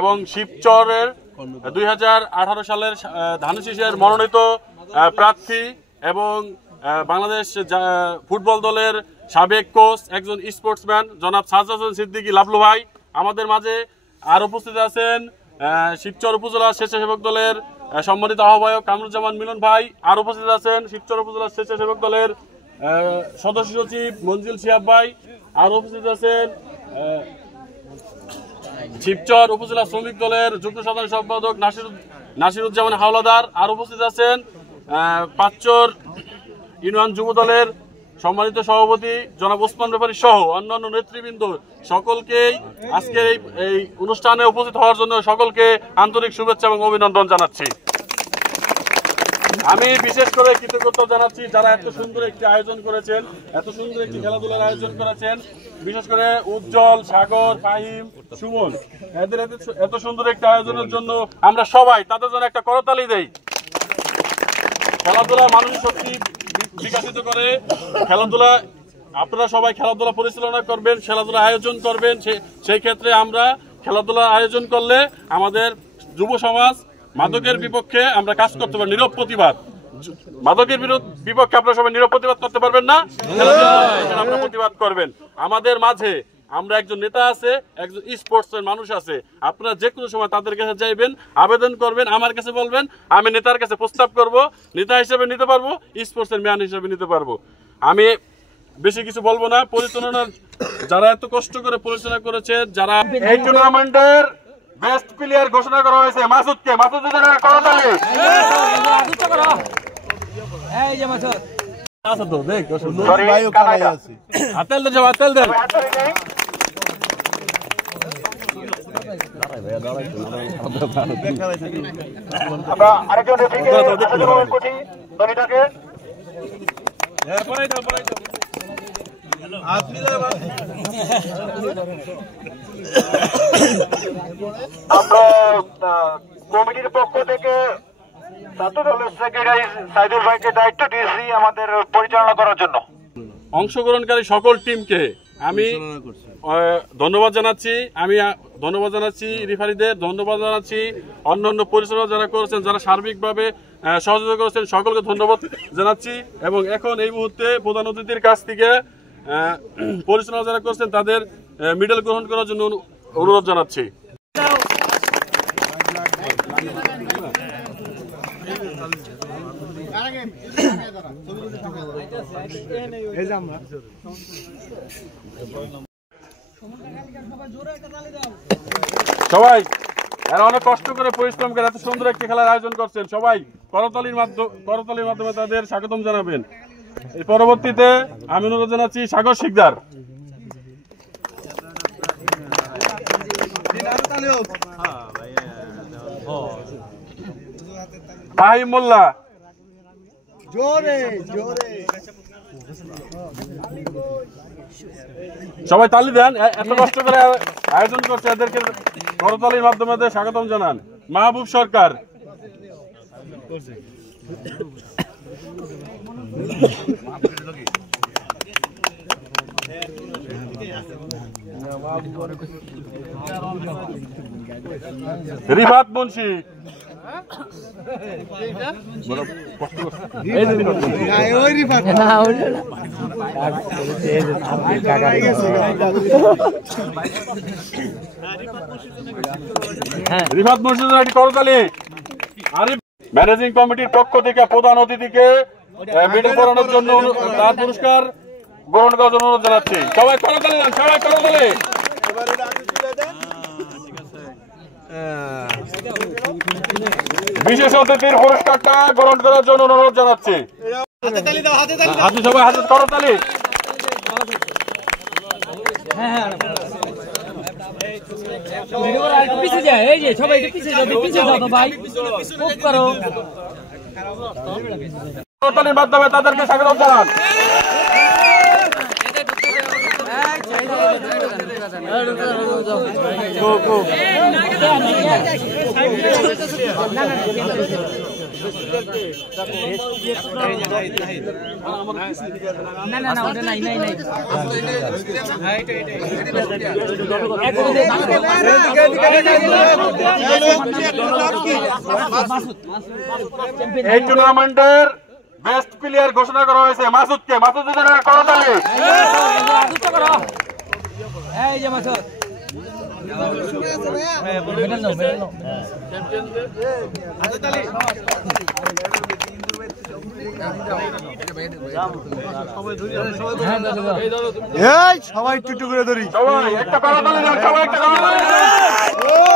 এবং শিবচরের 2018 সালের ধানুশীষের মনোনীত প্রার্থী এবং বাংলাদেশ ফুটবল দলের সাবেক কোচ, একজন স্পোর্টসম্যান জনাব সাজ্জাদ হোসেন সিদ্দিকী লাভলু ভাই আমাদের মাঝে। আর উপস্থিত আছেন শিবচর উপজেলা স্বেচ্ছাসেবক দলের সম্মানিত আহ্বায়ক কামরুজ্জামান মিলন ভাই। আর উপস্থিত আছেন শিবচর উপজেলা স্বেচ্ছাসেবক দলের সদস্য সচিব মঞ্জিল শিহাব ভাই। আর উপস্থিত আছেন শিবচর উপজেলা শ্রমিক দলের যুগ্ম সাধারণ সম্পাদক নাসিরুজ্জামান হাওলাদার। আর উপস্থিত আছেন পাঁচচর ইউনিয়ন যুব দলের সম্মানিত সভাপতি জনাব ওসমান ব্যাপারী সহ অন্যান্য নেতৃবৃন্দ। সকলকেই আজকের এই অনুষ্ঠানে উপস্থিত হওয়ার জন্য সকলকে আন্তরিক শুভেচ্ছা এবং অভিনন্দন জানাচ্ছি। আমি বিশেষ করে কৃতজ্ঞতা জানাচ্ছি যারা এত সুন্দর একটি আয়োজন করেছেন, এত সুন্দর একটি খেলাধুলার আয়োজন করেছেন, বিশেষ করে উজ্জ্বল, সাগর, ফাহিম, সুমন, এদের এত সুন্দর একটি আয়োজনের জন্য আমরা সবাই তাদের জন্য একটা করতালি দেই। খেলাধুলা মানুষের শক্তি বিকশিত করে। খেলাধুলা আপনারা সবাই খেলাধুলা পরিচালনা করবেন, খেলাধুলা আয়োজন করবেন। সেই ক্ষেত্রে আমরা খেলাধুলা আয়োজন করলে আমাদের যুব সমাজ মাদকের বিপক্ষে আমরা কাজ করতে পারি। নীরব প্রতিবাদ, মাদকের বিপক্ষে আপনারা সবাই নীরব প্রতিবাদ করতে পারবেন না, আপনারা প্রতিবাদ করবেন। আমাদের মাঝে আমরা একজন নেতা আছে, একজন স্পোর্টসের মানুষ আছে। আপনারা যে কোনো সময় তাদের কাছে যাইবেন, আবেদন করবেন, আমার কাছে বলবেন, আমি নেতার কাছে প্রস্তাব করব, নেতা হিসেবে নিতে পারবো, স্পোর্টসের ম্যান হিসেবে নিতে পারবো। আমি বেশি কিছু বলবো না। পরিচালনার যারা এত কষ্ট করে পরিচালনা করেছে, যারা এই টুর্নামেন্টের বেস্ট প্লেয়ার ঘোষণা করা হয়েছে মাসুদকে, মাসুদের করতালি। আচ্ছা তো দেখ হাতেল দেন, হাতেল দেন। আমরা আরেকজন ধনীটাকে আমরা কমিটির পক্ষ থেকে ছাত্র দলের সেক্রেটারি সাইদুল ভাইকে দায়িত্ব দিয়েছি আমাদের পরিচালনা করার জন্য। অংশগ্রহণকারী সকল টিমকে আমি ধন্যবাদ জানাচ্ছি। আমি ধন্যবাদ জানাচ্ছি রেফারিদের, ধন্যবাদ জানাচ্ছি অন্যান্য পরিচালনা যারা করেছেন, যারা সার্বিকভাবে সহযোগিতা করেছেন, সকলকে ধন্যবাদ জানাচ্ছি। এবং এখন এই মুহূর্তে প্রধান অতিথির কাছ থেকে পরিচালনা যারা করছেন তাদের মেডেল গ্রহণ করার জন্য অনুরোধ জানাচ্ছি। সবাই এরা অনেক কষ্ট করে পরিশ্রম করে এত সুন্দর একটি খেলার আয়োজন করছেন। সবাই করতালির মাধ্যমে তাদের স্বাগতম জানাবেন। এর পরবর্তীতে আমি অনুরোধ জানাচ্ছি সাগর শিকদার, ফাহিম মোল্লা, সবাই তালি দেন। এত কষ্ট করে আয়োজন করছে, এদেরকে করতালির মাধ্যমে স্বাগতম জানান। মাহবুব সরকার, রিফাত মুন্সি, রিফাত মুন্সিদের একটি করতালি। ম্যানেজিং কমিটির পক্ষ থেকে প্রধান অতিথিকে মেডেল পড়ানোর জন্য তার পুরস্কার গ্রহণ করার জন্য অনুরোধ জানাচ্ছি। সবাই করতালি দেন, সবাই করতালি। বিশেষ অতিথির পুরস্কারটা গ্রহণ করার জন্য অনুরোধ জানাচ্ছি। হাতে সবাই হাতে করতালি। করতালির মাধ্যমে তাদেরকে স্বাগত জানান। এই টুর্নামেন্টের বেস্ট প্লেয়ার ঘোষণা করা হয়েছে মাসুদকে। মাসুদ করতালি। এই যে মাসুদ সবাই টুটু করে ধরি সবাই একটা করতালি দেন, সবাই একটা করতালি দেন।